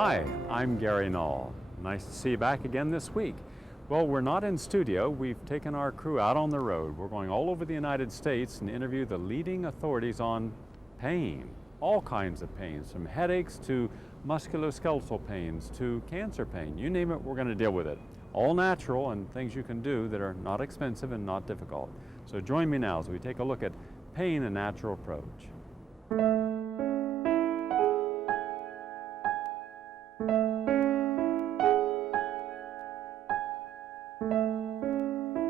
Hi, I'm Gary Knoll. Nice to see you back again this week. Well, we're not in studio. We've taken our crew out on the road. We're going all over the United States and interview the leading authorities on pain. All kinds of pains, from headaches to musculoskeletal pains to cancer pain. You name it, we're going to deal with it. All natural and things you can do that are not expensive and not difficult. So join me now as we take a look at pain, a natural approach.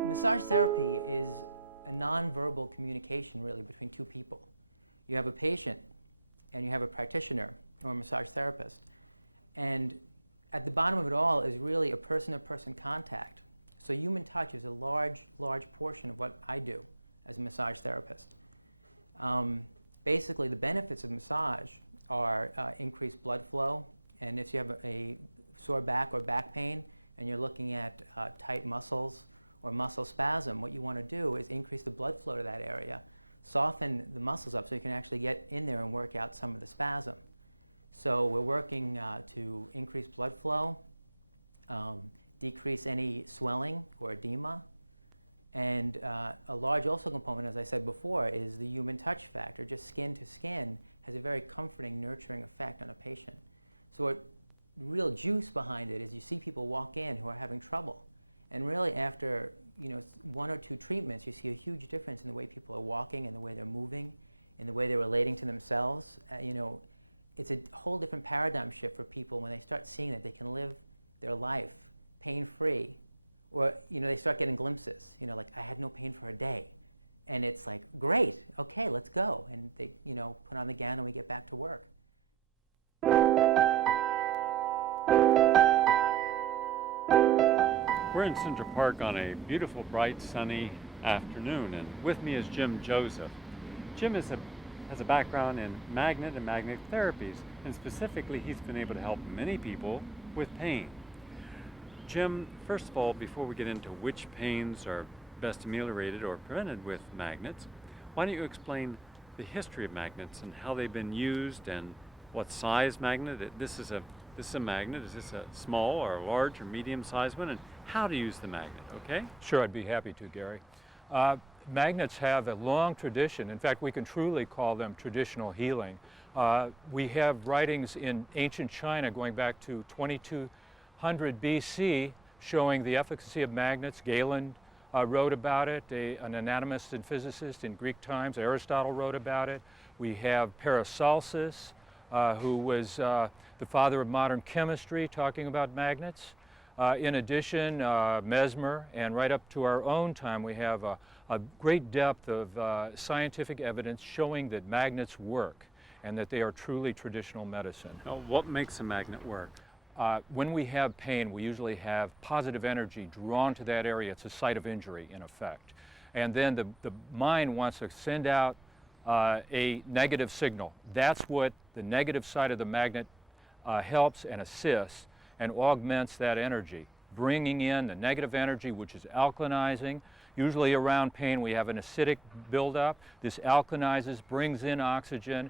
Massage therapy is a nonverbal communication, really, between two people. You have a patient and you have a practitioner or a massage therapist. And at the bottom of it all is really a person-to-person contact. So human touch is a large portion of what I do as a massage therapist. Basically, the benefits of massage are increased blood flow, and if you have a sore back or back pain and you're looking at tight muscles or muscle spasm, what you want to do is increase the blood flow to that area, soften the muscles up so you can actually get in there and work out some of the spasm. So we're working to increase blood flow, decrease any swelling or edema, and a large also component, as I said before, is the human touch factor. Just skin to skin has a very comforting, nurturing effect on a patient. So what real juice behind it is you see people walk in who are having trouble. And really after, one or two treatments, you see a huge difference in the way people are walking, in the way they're moving, in the way they're relating to themselves. It's a whole different paradigm shift for people when they start seeing that they can live their life pain-free, or they start getting glimpses, like I had no pain for a day. And it's like, great, okay, let's go. And they, put on the gown and we get back to work. We're in Central Park on a beautiful, bright, sunny afternoon, and with me is Jim Joseph. Jim has a background in magnet and magnetic therapies, and specifically he's been able to help many people with pain. Jim, first of all, before we get into which pains are best ameliorated or prevented with magnets, why don't you explain the history of magnets and how they've been used and what size magnet? This is a magnet. Is this a small or a large or medium-sized one? And how to use the magnet, okay? Sure, I'd be happy to, Gary. Magnets have a long tradition. In fact, we can truly call them traditional healing. We have writings in ancient China going back to 2200 BC showing the efficacy of magnets. Galen wrote about it, an anatomist and physicist in Greek times. Aristotle wrote about it. We have Paracelsus, who was the father of modern chemistry, talking about magnets. In addition, Mesmer, and right up to our own time, we have a great depth of scientific evidence showing that magnets work and that they are truly traditional medicine. Now, what makes a magnet work? When we have pain, we usually have positive energy drawn to that area. It's a site of injury, in effect. And then the mind wants to send out a negative signal. That's what the negative side of the magnet helps and assists and augments that energy, bringing in the negative energy, which is alkalinizing. Usually around pain, we have an acidic buildup. This alkalinizes, brings in oxygen,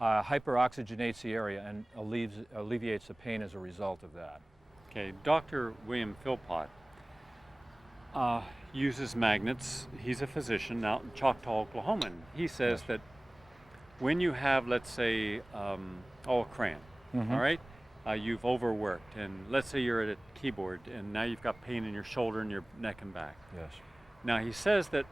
hyperoxygenates the area, and alleviates the pain as a result of that. Okay, Dr. William Philpott uses magnets. He's a physician out in Choctaw, Oklahoma. And he says that when you have, let's say, a cramp, all right? You've overworked, and let's say you're at a keyboard and now you've got pain in your shoulder and your neck and back. Yes. Now he says that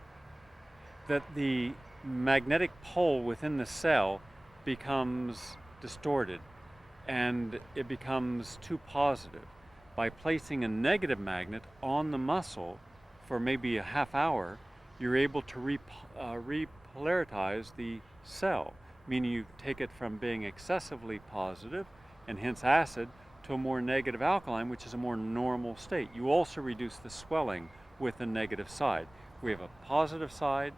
the magnetic pole within the cell becomes distorted and it becomes too positive. By placing a negative magnet on the muscle for maybe a half hour, you're able to repolarize the cell, meaning you take it from being excessively positive and hence acid to a more negative alkaline, which is a more normal state. You also reduce the swelling with the negative side. We have a positive side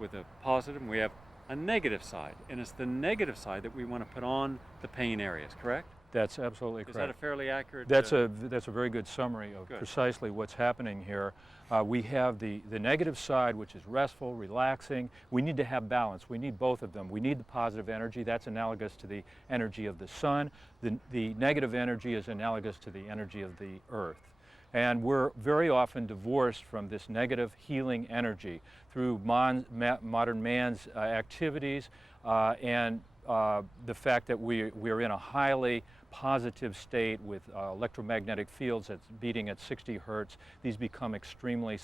with a positive, and we have a negative side. And it's the negative side that we want to put on the pain areas, correct? That's absolutely Is correct. that a fairly accurate? That's a very good summary of Good. precisely what's happening here. We have the negative side, which is restful, relaxing. We need to have balance. We need both of them. We need the positive energy. That's analogous to the energy of the sun. The negative energy is analogous to the energy of the earth. And we're very often divorced from this negative healing energy through modern man's activities and the fact that we're in a highly positive state with electromagnetic fields that's beating at 60 hertz. These become extremely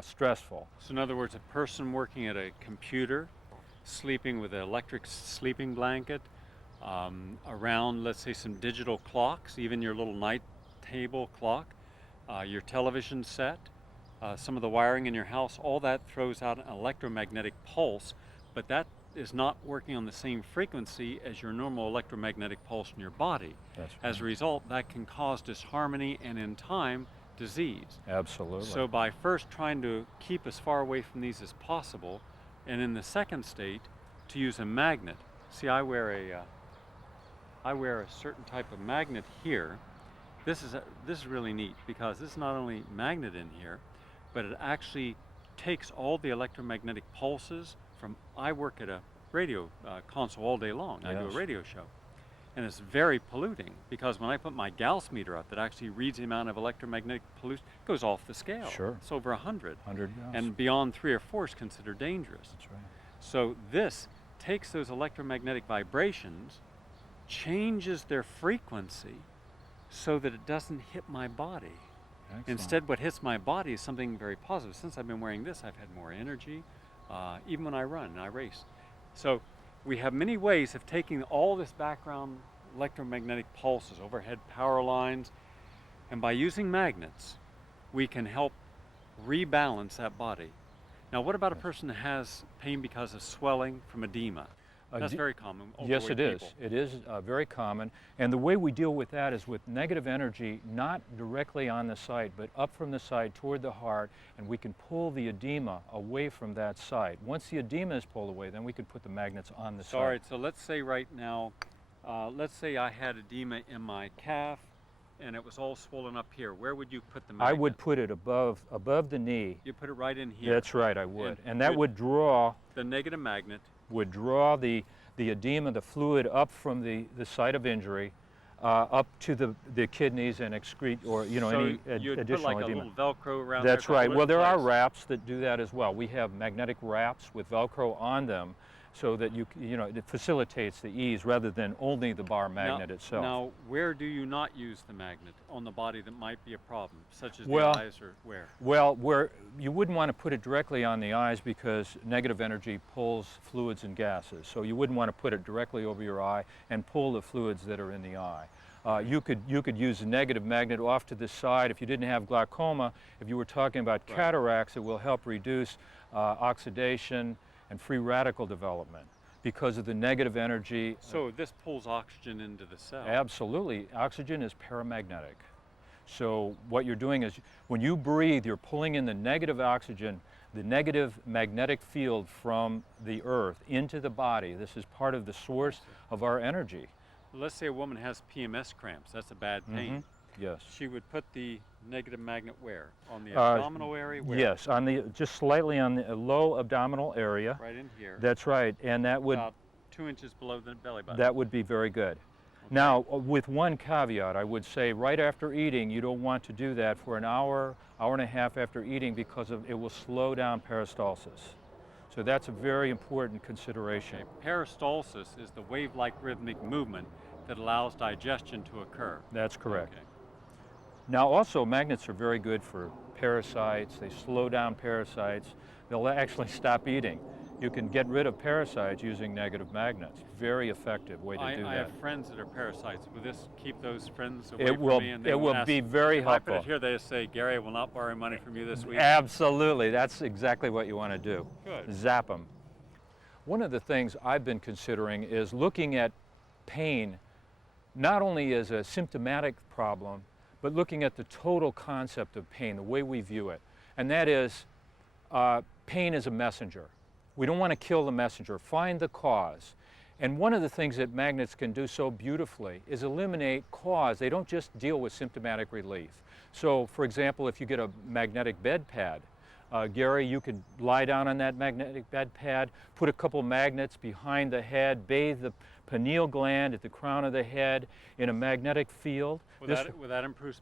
stressful. So in other words, a person working at a computer, sleeping with an electric sleeping blanket, around, let's say, some digital clocks, even your little night table clock, your television set, some of the wiring in your house, all that throws out an electromagnetic pulse, but that is not working on the same frequency as your normal electromagnetic pulse in your body. That's As a result, that can cause disharmony and, in time, disease. Absolutely. So by first trying to keep as far away from these as possible, and in the second state, to use a magnet. See, I wear a certain type of magnet here. This is really neat because this is not only magnet in here, but it actually takes all the electromagnetic pulses from. I work at a radio console all day long. I do a radio show, and it's very polluting because when I put my Gauss meter up that actually reads the amount of electromagnetic pollution, it goes off the scale. Sure. It's over 100. 100 Gauss. And beyond 3 or 4 is considered dangerous. That's right. So this takes those electromagnetic vibrations, changes their frequency so that it doesn't hit my body. Excellent. Instead, what hits my body is something very positive. Since I've been wearing this, I've had more energy, even when I run and I race. So we have many ways of taking all this background electromagnetic pulses, overhead power lines, and by using magnets, we can help rebalance that body. Now, what about a person that has pain because of swelling from edema? That's very common. Yes, it is. People. It is very common. And the way we deal with that is with negative energy, not directly on the site, but up from the site toward the heart, and we can pull the edema away from that site. Once the edema is pulled away, then we can put the magnets on the site. All right, so let's say right now, let's say I had edema in my calf, and it was all swollen up here. Where would you put the magnet? I would put it above the knee. You put it right in here. That's right, I would. And that would draw the negative magnet. Would draw the edema, the fluid, up from the site of injury, up to the kidneys and excrete, or any you'd additional put like edema. a little Velcro around That's there. right. Well, there are wraps that do that as well. We have magnetic wraps with Velcro on them, so that it facilitates the ease rather than only the bar magnet itself. Now, where do you not use the magnet on the body that might be a problem, such as the eyes, or where? Well, where you wouldn't want to put it directly on the eyes because negative energy pulls fluids and gases. So you wouldn't want to put it directly over your eye and pull the fluids that are in the eye. You could use a negative magnet off to the side if you didn't have glaucoma. If you were talking about cataracts, it will help reduce oxidation and free radical development because of the negative energy. So this pulls oxygen into the cell. Absolutely. Oxygen is paramagnetic. So what you're doing is when you breathe, you're pulling in the negative oxygen, the negative magnetic field from the earth into the body. This is part of the source of our energy. Let's say a woman has PMS cramps. That's a bad pain. Yes. She would put the negative magnet where? On the abdominal area? Where? Yes, just slightly on the low abdominal area. Right in here. That's right, and that would about 2 inches below the belly button. That would be very good. Okay. Now, with one caveat, I would say right after eating, you don't want to do that for an hour, hour and a half after eating because it will slow down peristalsis. So that's a very important consideration. Okay. Peristalsis is the wave-like rhythmic movement that allows digestion to occur. That's correct. Okay. Now also, magnets are very good for parasites. They slow down parasites. They'll actually stop eating. You can get rid of parasites using negative magnets. Very effective way to do that. I have friends that are parasites. Will this keep those friends away from me? And it will be very helpful. If I put it here, they say, Gary, I will not borrow money from you this week. Absolutely. That's exactly what you want to do. Good. Zap them. One of the things I've been considering is looking at pain not only as a symptomatic problem, but looking at the total concept of pain, the way we view it. And that is, pain is a messenger. We don't want to kill the messenger. Find the cause. And one of the things that magnets can do so beautifully is eliminate cause. They don't just deal with symptomatic relief. So, for example, if you get a magnetic bed pad, Gary, you could lie down on that magnetic bed pad, put a couple magnets behind the head, bathe the pineal gland at the crown of the head in a magnetic field. Will that improve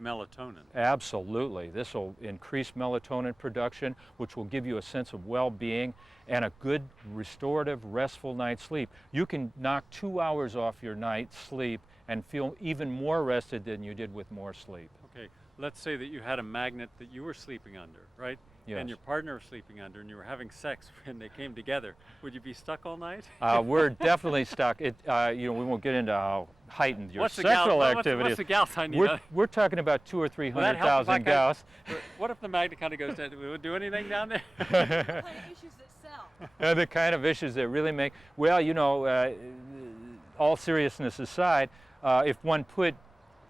melatonin? Absolutely. This will increase melatonin production, which will give you a sense of well-being and a good restorative, restful night's sleep. You can knock 2 hours off your night's sleep and feel even more rested than you did with more sleep. Okay, let's say that you had a magnet that you were sleeping under, right? Yes. And your partner was sleeping under, and you were having sex when they came together. Would you be stuck all night? We're definitely stuck. You know, we won't get into how heightened your sexual activity What's the Gauss? I need we're talking about 200,000 or 300,000 Gauss. What if the magnet kind of goes down? Would it do anything down there? What kind of issues that sell? The kind of issues that really make, well, you know, all seriousness aside, if one put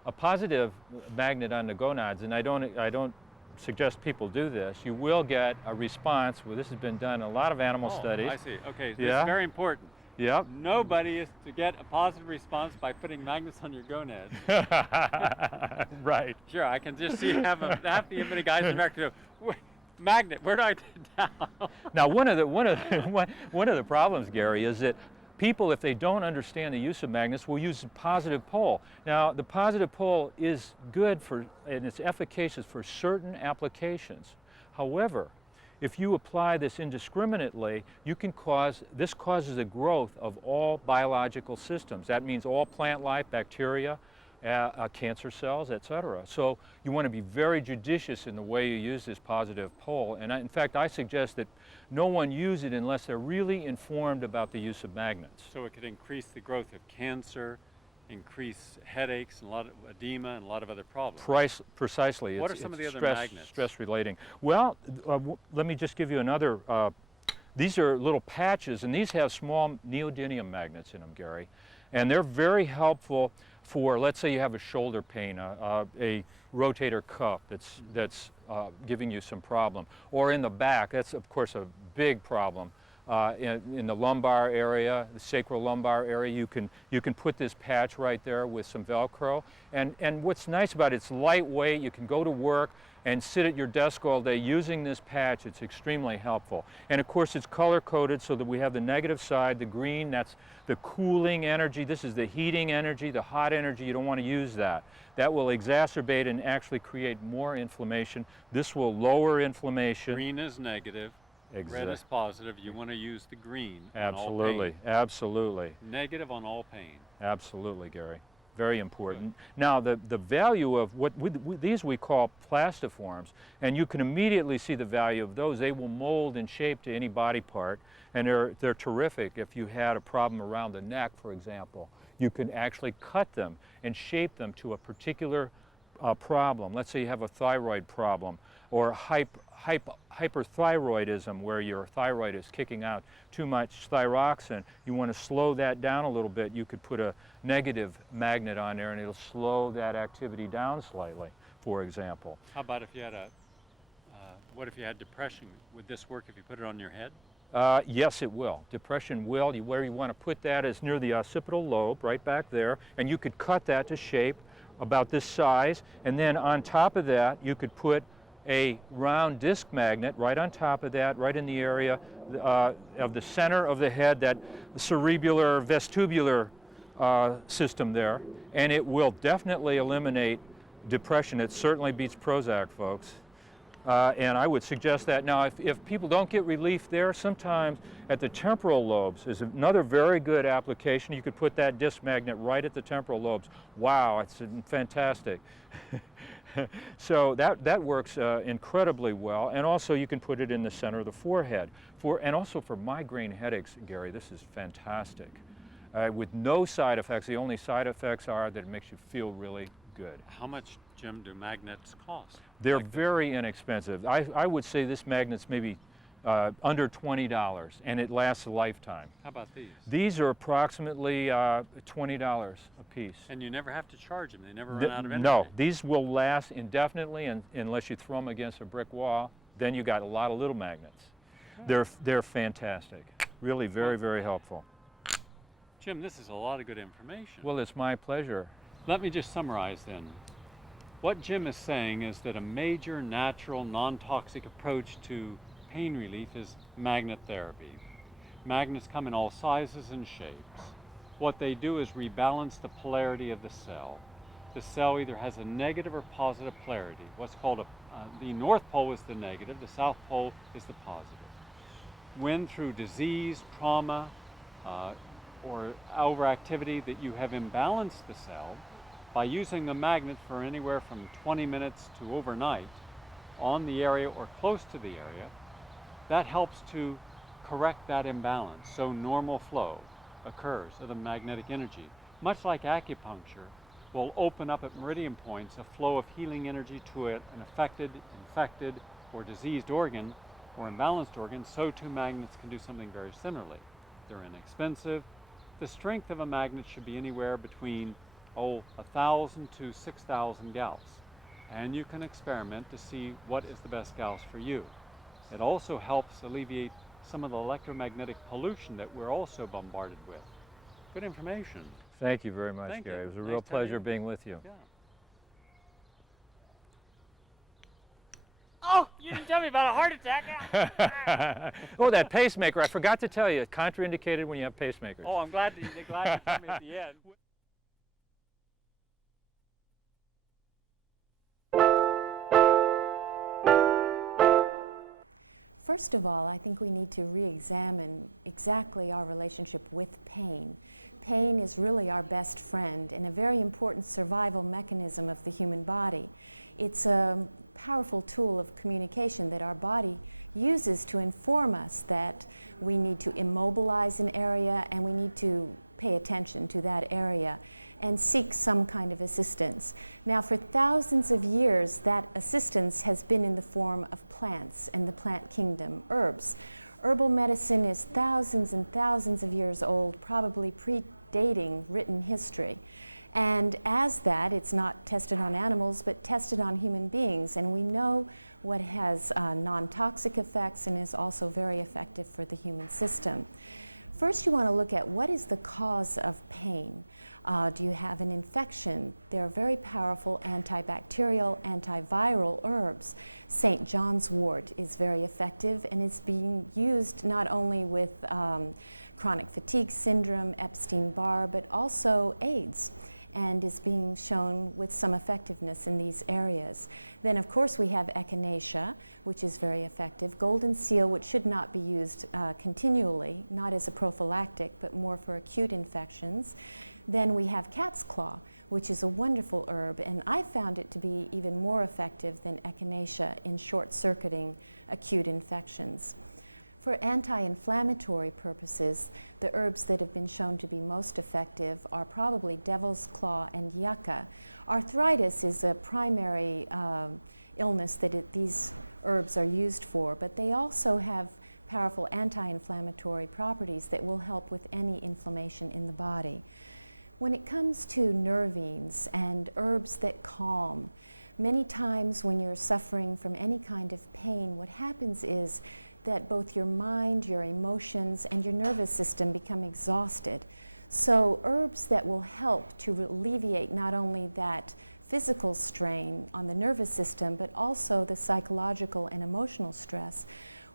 a positive magnet on the gonads, and I don't suggest people do this, you will get a response. Well, this has been done in a lot of animal studies. I see. Okay, so Yeah. it's very important. Yep. Nobody is to get a positive response by putting magnets on your gonads. Right. Sure, I can just see half the guys in America go, magnet, where do I down? Now, one of the problems, Gary, is that people, if they don't understand the use of magnets, will use a positive pole. Now, the positive pole is good for, and it's efficacious for certain applications. However, if you apply this indiscriminately, this causes the growth of all biological systems. That means all plant life, bacteria, cancer cells, etc. So you want to be very judicious in the way you use this positive pole. And in fact, I suggest that no one use it unless they're really informed about the use of magnets. So it could increase the growth of cancer, increase headaches, and a lot of edema, and a lot of other problems. Precisely. What are some of the other magnets? Stress relating. Well, let me just give you another. These are little patches, and these have small neodymium magnets in them, Gary. And they're very helpful for, let's say you have a shoulder pain, a rotator cuff that's giving you some problem, or in the back. That's of course a big problem. In the lumbar area, the sacrolumbar area, you can put this patch right there with some Velcro. And what's nice about it, it's lightweight. You can go to work and sit at your desk all day using this patch. It's extremely helpful. And of course, it's color-coded so that we have the negative side, the green, that's the cooling energy. This is the heating energy, the hot energy. You don't want to use that. That will exacerbate and actually create more inflammation. This will lower inflammation. Green is negative. Red is positive. You want to use the green on all Absolutely, pain. absolutely. Negative on all pain. Absolutely, Gary. Very important. Now, the value of these we call plastiforms, and you can immediately see the value of those. They will mold and shape to any body part, and they're terrific. If you had a problem around the neck, for example, you can actually cut them and shape them to a particular problem. Let's say you have a thyroid problem, or hyperthyroidism, where your thyroid is kicking out too much thyroxine. You want to slow that down a little bit. You could put a negative magnet on there and it'll slow that activity down slightly, for example. How about if you had what if you had depression? Would this work if you put it on your head? Yes, it will. Depression will. Where you want to put that is near the occipital lobe, right back there, and you could cut that to shape about this size, and then on top of that you could put a round disc magnet right on top of that, right in the area of the center of the head, that cerebellar vestibular system there, and it will definitely eliminate depression. It certainly beats Prozac, folks. And I would suggest that. Now, if people don't get relief there, sometimes at the temporal lobes is another very good application. You could put that disc magnet right at the temporal lobes. Wow, it's fantastic. So that works incredibly well. And also you can put it in the center of the forehead. And also for migraine headaches, Gary, this is fantastic. With no side effects. The only side effects are that it makes you feel really good. How much, Jim, do magnets cost? They're very inexpensive. I would say this magnet's maybe under $20, and it lasts a lifetime. How about these? These are approximately $20 a piece. And you never have to charge them. They never run out of energy. No, these will last indefinitely, and unless you throw them against a brick wall. Then you got a lot of little magnets. They're fantastic. Really very, very helpful. Jim, this is a lot of good information. Well, it's my pleasure. Let me just summarize then. What Jim is saying is that a major natural non-toxic approach to pain relief is magnet therapy. Magnets come in all sizes and shapes. What they do is rebalance the polarity of the cell. The cell either has a negative or positive polarity. What's called the North Pole is the negative, the South Pole is the positive. When through disease, trauma, or overactivity that you have imbalanced the cell, by using the magnet for anywhere from 20 minutes to overnight on the area or close to the area, that helps to correct that imbalance so normal flow occurs of the magnetic energy. Much like acupuncture will open up at meridian points a flow of healing energy to an affected, infected, or diseased organ or imbalanced organ, so too magnets can do something very similarly. They're inexpensive. The strength of a magnet should be anywhere between 1,000 to 6,000 gauss, and you can experiment to see what is the best gauss for you. It also helps alleviate some of the electromagnetic pollution that we're also bombarded with. Good information. Thank you very much, Thank Gary. you. It was a Nice real to have pleasure you. being with you. Yeah. Oh, you didn't tell me about a heart attack. Oh, that pacemaker, I forgot to tell you, contraindicated when you have pacemakers. Oh, I'm glad you told me at the end. First of all, I think we need to re-examine exactly our relationship with pain. Pain is really our best friend and a very important survival mechanism of the human body. It's a powerful tool of communication that our body uses to inform us that we need to immobilize an area and we need to pay attention to that area and seek some kind of assistance. Now, for thousands of years, that assistance has been in the form of plants and the plant kingdom, herbs. Herbal medicine is thousands and thousands of years old, probably predating written history. And as that, it's not tested on animals, but tested on human beings. And we know what has non-toxic effects and is also very effective for the human system. First, you want to look at what is the cause of pain. Do you have an infection? They're very powerful antibacterial, antiviral herbs. St. John's wort is very effective and is being used not only with chronic fatigue syndrome, Epstein-Barr, but also AIDS, and is being shown with some effectiveness in these areas. Then, of course, we have echinacea, which is very effective. Golden seal, which should not be used continually, not as a prophylactic, but more for acute infections. Then we have cat's claw, which is a wonderful herb, and I found it to be even more effective than echinacea in short-circuiting acute infections. For anti-inflammatory purposes, the herbs that have been shown to be most effective are probably devil's claw and yucca. Arthritis is a primary illness that these herbs are used for, but they also have powerful anti-inflammatory properties that will help with any inflammation in the body. When it comes to nervines and herbs that calm, many times when you're suffering from any kind of pain, what happens is that both your mind, your emotions, and your nervous system become exhausted. So herbs that will help to alleviate not only that physical strain on the nervous system, but also the psychological and emotional stress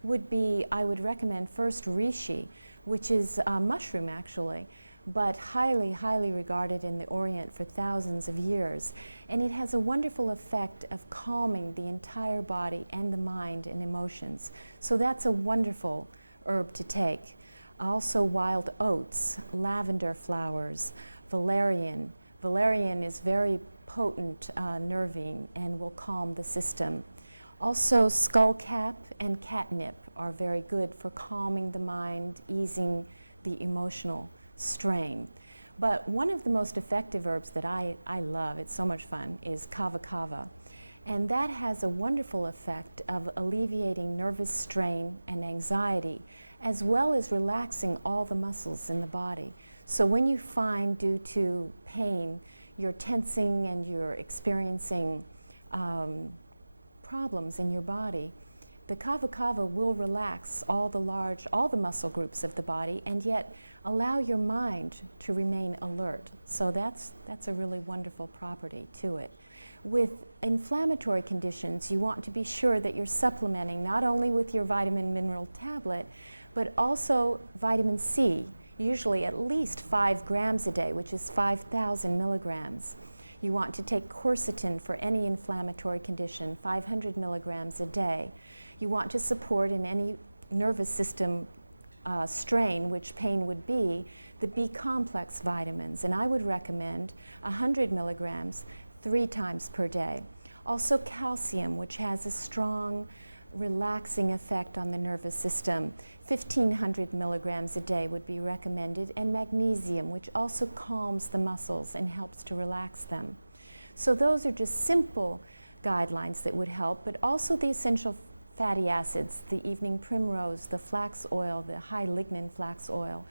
would be, I would recommend first reishi, which is a mushroom actually, but highly, highly regarded in the Orient for thousands of years. And it has a wonderful effect of calming the entire body and the mind and emotions. So that's a wonderful herb to take. Also wild oats, lavender flowers, valerian. Valerian is very potent nervine and will calm the system. Also skullcap and catnip are very good for calming the mind, easing the emotional strain. But one of the most effective herbs that I love, it's so much fun, is kava kava. And that has a wonderful effect of alleviating nervous strain and anxiety, as well as relaxing all the muscles in the body. So when you find, due to pain, you're tensing and you're experiencing problems in your body, the kava kava will relax all the muscle groups of the body, and yet allow your mind to remain alert. So that's a really wonderful property to it. With inflammatory conditions, you want to be sure that you're supplementing not only with your vitamin mineral tablet, but also vitamin C, usually at least 5 grams a day, which is 5,000 milligrams. You want to take quercetin for any inflammatory condition, 500 milligrams a day. You want to support in any nervous system strain, which pain would be, the B-complex vitamins, and I would recommend 100 milligrams 3 times per day. Also calcium, which has a strong relaxing effect on the nervous system. 1,500 milligrams a day would be recommended, and magnesium, which also calms the muscles and helps to relax them. So those are just simple guidelines that would help, but also the essential fatty acids, the evening primrose, the flax oil, the high lignin flax oil.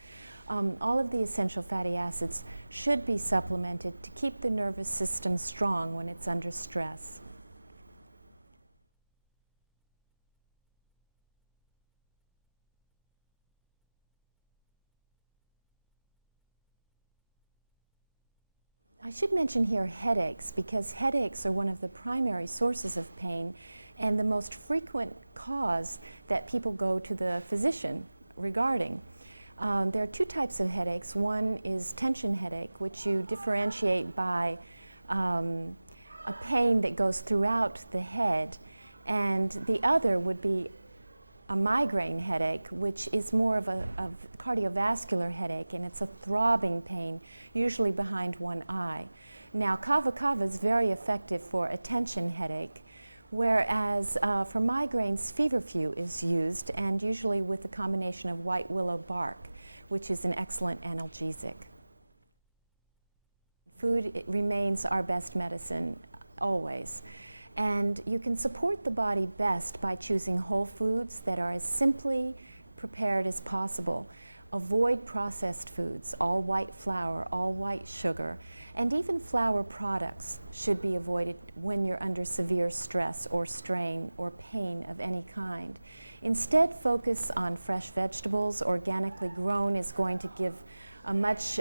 All of the essential fatty acids should be supplemented to keep the nervous system strong when it's under stress. I should mention here headaches, because headaches are one of the primary sources of pain and the most frequent cause that people go to the physician regarding. There are 2 types of headaches. One is tension headache, which you differentiate by a pain that goes throughout the head, and the other would be a migraine headache, which is more of a cardiovascular headache, and it's a throbbing pain, usually behind one eye. Now, kava kava is very effective for a tension headache, whereas for migraines, feverfew is used, and usually with a combination of white willow bark, which is an excellent analgesic. Food remains our best medicine, always. And you can support the body best by choosing whole foods that are as simply prepared as possible. Avoid processed foods, all white flour, all white sugar, and even flour products should be avoided when you're under severe stress or strain or pain of any kind. Instead, focus on fresh vegetables. Organically grown is going to give a much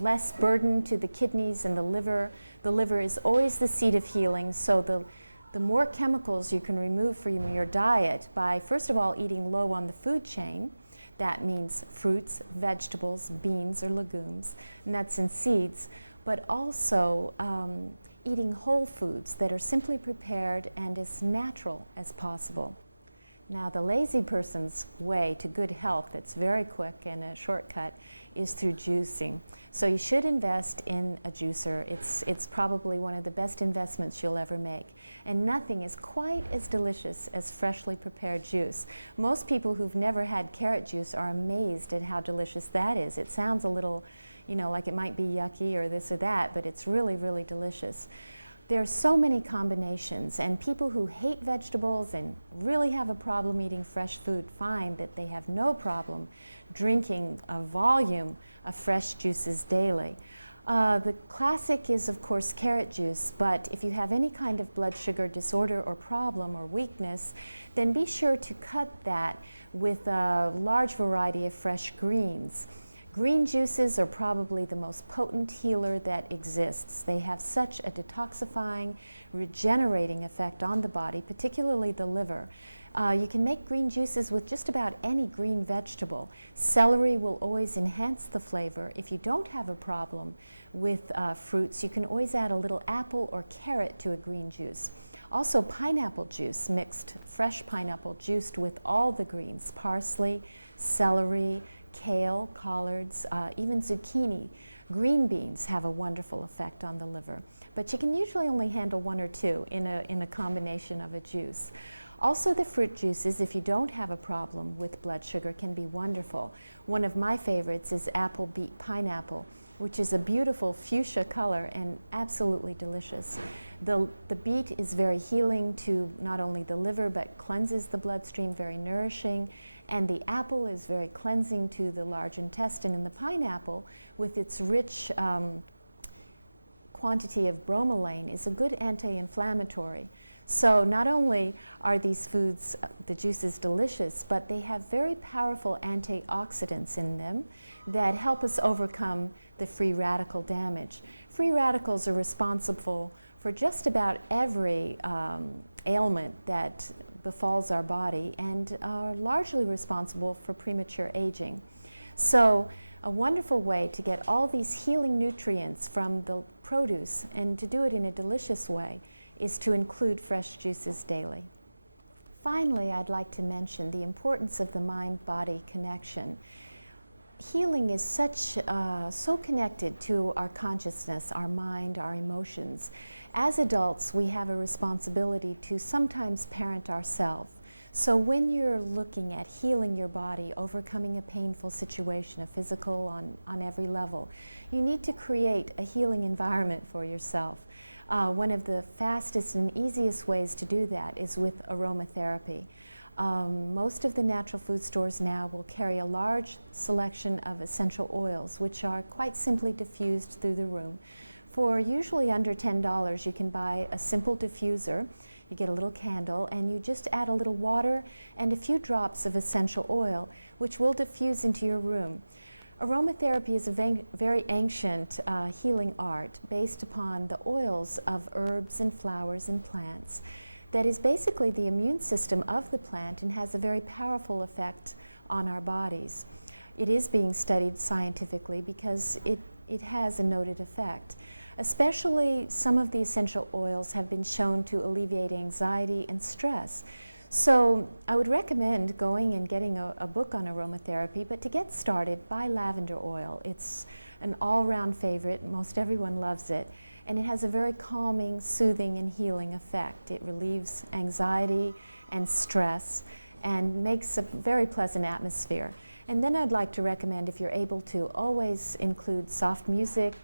less burden to the kidneys and the liver. The liver is always the seat of healing, so the more chemicals you can remove from your diet by, first of all, eating low on the food chain. That means fruits, vegetables, beans or legumes, nuts and seeds, but also eating whole foods that are simply prepared and as natural as possible. Now, the lazy person's way to good health that's very quick and a shortcut is through juicing. So you should invest in a juicer. It's probably one of the best investments you'll ever make. And nothing is quite as delicious as freshly prepared juice. Most people who've never had carrot juice are amazed at how delicious that is. It sounds a little, like it might be yucky or this or that, but it's really, really delicious. There are so many combinations, and people who hate vegetables and really have a problem eating fresh food find that they have no problem drinking a volume of fresh juices daily. The classic is, of course, carrot juice, but if you have any kind of blood sugar disorder or problem or weakness, then be sure to cut that with a large variety of fresh greens. Green juices are probably the most potent healer that exists. They have such a detoxifying, regenerating effect on the body, particularly the liver. You can make green juices with just about any green vegetable. Celery will always enhance the flavor. If you don't have a problem with fruits, you can always add a little apple or carrot to a green juice. Also, pineapple juice, mixed fresh pineapple juiced with all the greens, parsley, celery, kale, collards, even zucchini. Green beans have a wonderful effect on the liver, but you can usually only handle 1 or 2 in a combination of a juice. Also, the fruit juices, if you don't have a problem with blood sugar, can be wonderful. One of my favorites is apple, beet, pineapple, which is a beautiful fuchsia color and absolutely delicious. The beet is very healing to not only the liver, but cleanses the bloodstream, very nourishing. And the apple is very cleansing to the large intestine. And the pineapple, with its rich quantity of bromelain, is a good anti-inflammatory. So not only are these foods, the juices, delicious, but they have very powerful antioxidants in them that help us overcome the free radical damage. Free radicals are responsible for just about every ailment that befalls our body and are largely responsible for premature aging. So a wonderful way to get all these healing nutrients from the produce and to do it in a delicious way is to include fresh juices daily. Finally, I'd like to mention the importance of the mind-body connection. Healing is so connected to our consciousness, our mind, our emotions. As adults, we have a responsibility to sometimes parent ourselves. So when you're looking at healing your body, overcoming a painful situation, a physical on every level, you need to create a healing environment for yourself. One of the fastest and easiest ways to do that is with aromatherapy. Most of the natural food stores now will carry a large selection of essential oils, which are quite simply diffused through the room. For usually under $10, you can buy a simple diffuser. You get a little candle, and you just add a little water and a few drops of essential oil, which will diffuse into your room. Aromatherapy is a very ancient healing art based upon the oils of herbs and flowers and plants that is basically the immune system of the plant and has a very powerful effect on our bodies. It is being studied scientifically because it has a noted effect. Especially some of the essential oils have been shown to alleviate anxiety and stress. So I would recommend going and getting a book on aromatherapy, but to get started, buy lavender oil. It's an all-round favorite. Most everyone loves it. And it has a very calming, soothing, and healing effect. It relieves anxiety and stress and makes a very pleasant atmosphere. And then I'd like to recommend, if you're able to, always include soft music,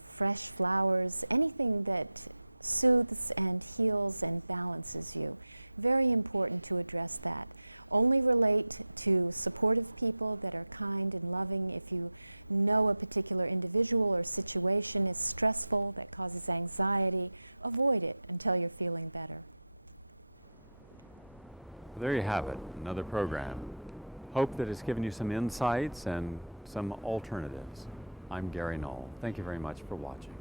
fresh flowers, anything that soothes and heals and balances you. Very important to address that. Only relate to supportive people that are kind and loving. If you know a particular individual or situation is stressful, that causes anxiety, avoid it until you're feeling better. There you have it, another program. Hope that it's given you some insights and some alternatives. I'm Gary Knoll. Thank you very much for watching.